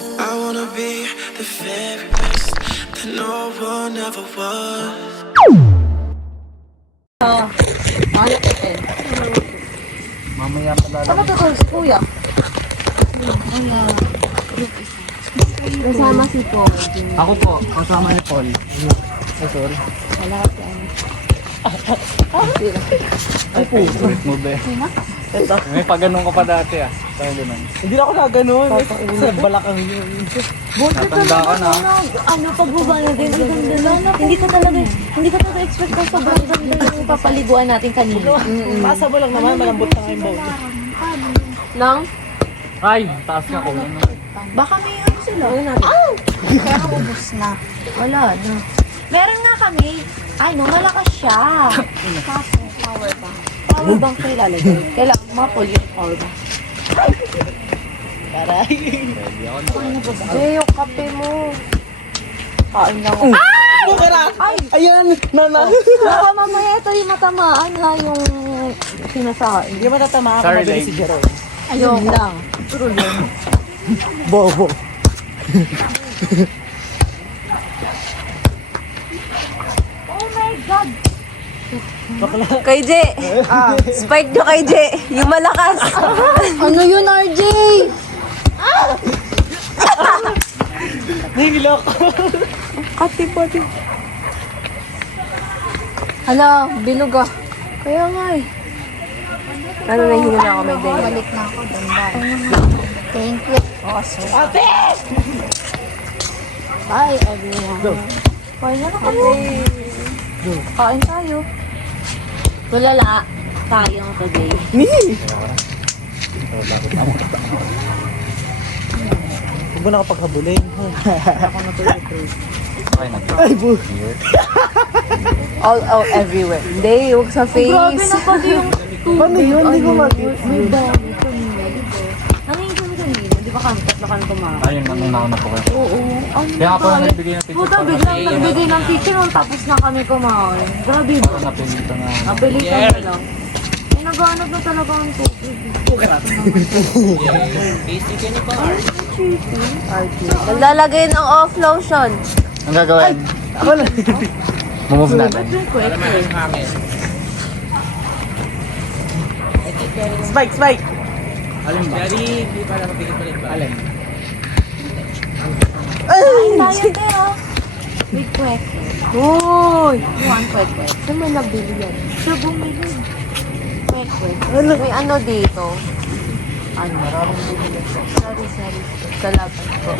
I wanna be the very best that no one ever was. Ano eh? Mamaya pala. Ano to si Kuya? Kasama si Paul. Ako po, kasama ni Paul. Ay, sorry. Wala ka siya. Ay, po. Sulit mo ba? May pag-ganun ka pa dati ah. Tayo ganun. Hindi na ako gaganon. Sa balakang yun. Natanda ka na. Ano, pagbaba natin, ang ganda lang. Hindi ko talaga expect na sobrang ganda yung papaliguan natin kanina. Pasa mo lang naman, malambot na ngayong bowl. Lang? Ay, taas ka ko. Baka may ano sila. Pero ubus na. Wala na. Meron nga kami. Ay, no, malakas siya. Kaso, power bank. Power bank kayo lalagay. Kailangan mapol yung power bank. Taray. Yung kape mo. Kain lang ako. Bukara! Ayan! Nana! Baka mamaya ito yung matamaan ha, yung sinasain. Hindi matatamaan ako Sorry, mabili Dave. si Jerome. Ayun lang. Puro yun. Bobo. Oh my God! Kay J. Spike nyo kay J. Yung malakas. Ano yun, RJ? Nahihilo ko. Pati. Hala, bilog ah. Kaya nga eh. Ano nahihina na ako may day. Balik na ako dun ba? Thank you. Awesome. Ate! Bye, everyone. Kain na kami. Kain tayo. Tulala tayo today. Ni! Huwag mo na kapaghabulin. Ako na to Okay na. Ay, bu. All out everywhere. Hindi, huwag sa face. Grabe na pati yung Paano yun? Hindi ko mag-get. may dami kanina, di ba? Nangyayin kami kanina, di ba kami tatlo kami kumain? Ayun, nung nauna po kayo. Oo. Kaya nga po na nagbigay ng picture. Puta, biglang nagbigay ng picture nung tapos na kami kumain. Grabe ba? Napilitan na. Napilitan na lang. Eh, naghanap na talaga ang tubig. Lalagay ng off lotion. Ang gagawin? Ako na. Mumove natin. Yung kwek eh. Spike, Spike! Alin ba? Alin? Ay, tayo tayo. May kwek. Uy! One kwek kwek. Saan may nabili yan? Siya bumili. Kwek kwek. May ano dito? Ano? Sorry. Sa laban ko.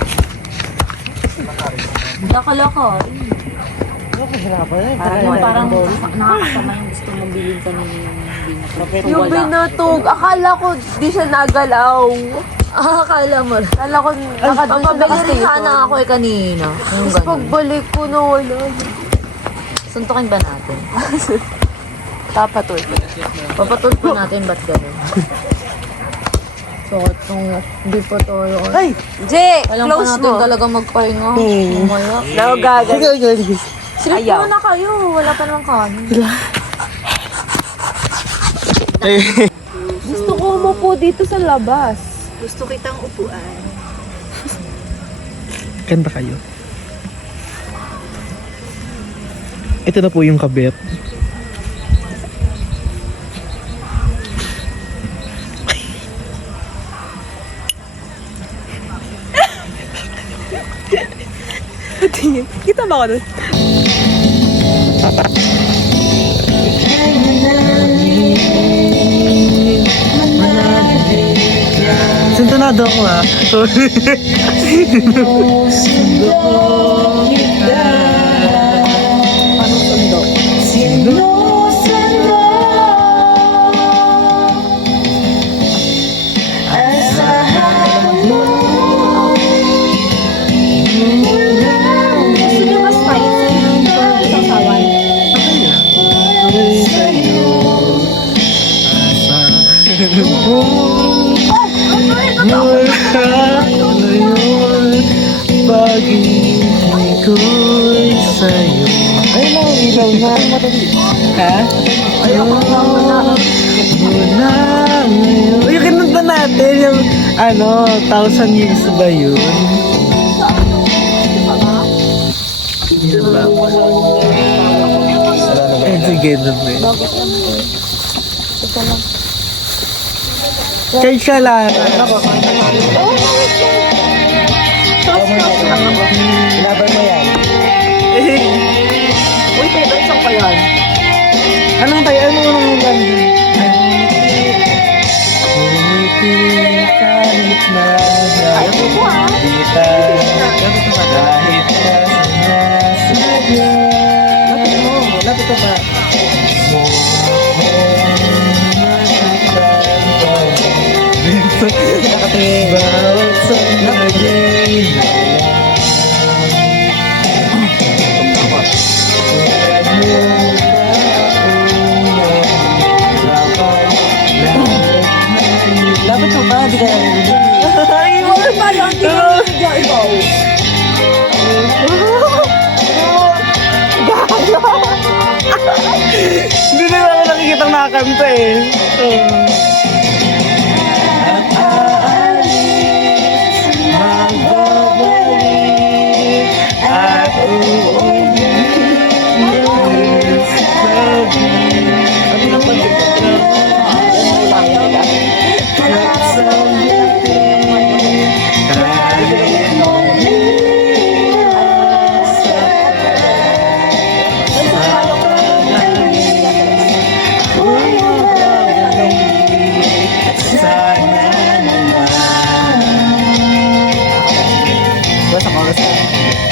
Loko-loko. Mahirapan na. Parang nakakasama yung gusto mong bilhin kanina yung hindi na. Yung binatog. Akala ko di siya nagalaw. Akala mo. Akala ko Pabili rin sana ako eh kanina. Yung Tapos ganun. pagbalik ko na wala. Suntukin ba natin? Papatol. Papatol po natin ba't ganun? So, itong hindi pa tayo. Ay! J! Alam pa Close natin mo. talaga magpahinga. Umaya. Naugagan. Sige. Sleep Ayaw. muna kayo. Wala pa naman kanin. Gusto ko umupo dito sa labas. Gusto kitang upuan. Kanta kayo. Ito na po yung kabit. Kita ba ako doon? Sintonado ako ha. Gusto niyo ba spicy? Or sasawan? Pag-ibig ko'y sa'yo. Ay, ikaw na. Ha? Ayoko na. Mula ngayon. Uy, kinunta natin yung Ano, 1,000 years ba yun? Diba? Eh, sige naman. Kay siya lang. Laban mo yan. Uy, pero isang pa yan. Anong tayo? Anong landing? Umiti kahit na Ayaw mo po ah. kita kahit na sinasadya. Lapit mo. Lapit ka ba? Nakatingin. Bawat sandali Lapit mo ba? Di ka narinig. Uy, parang hindi mo ikaw. Hindi na ako nakikita nakakanta eh. Magbabalik at uulit sabi Ano lang ba dito? Basta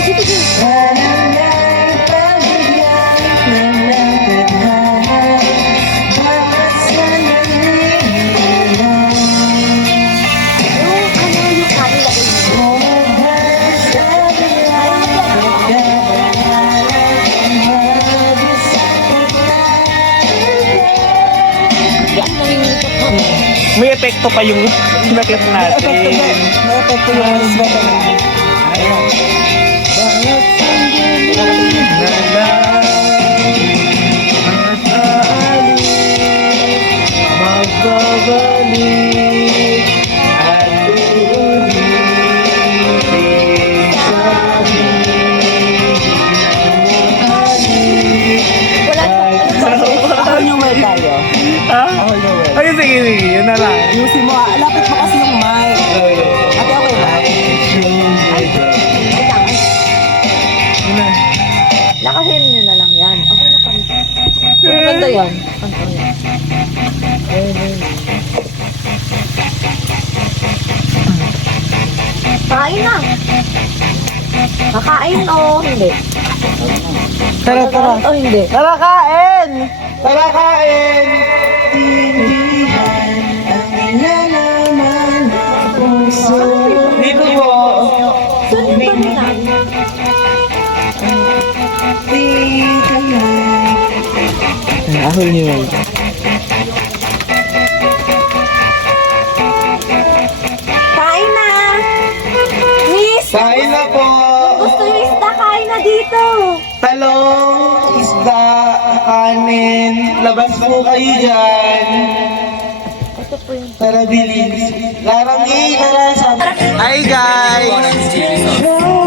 chorus na. may epekto pa yung nakit natin. May epekto yung resbeta natin. Ayan. Bawat sandali na lang at aalis, magbabalik at uulit sabi Ako yung well tayo. Ha? Ako yung well. Ay, sige, sige. Yun na lang. Ayusin mo. Lapit mo kasi yung mic. Ate, okay na? Yun na. Lakahin nyo na lang yan. Okay na kami. Ganda yan. Ganda yan. Kain na. Kakain o hindi? Tara, tara. O hindi? Tara, kain! Tara, kain! Dito po. Saan yung balinan? Ahol niyo yun. Kain na! Miss! Kain na po! Gusto yung isda, kain na dito! Talong, isda, kanin. Labas po kayo dyan. Ito po yung... Tara, bilis. Larang tara sa... Hi guys!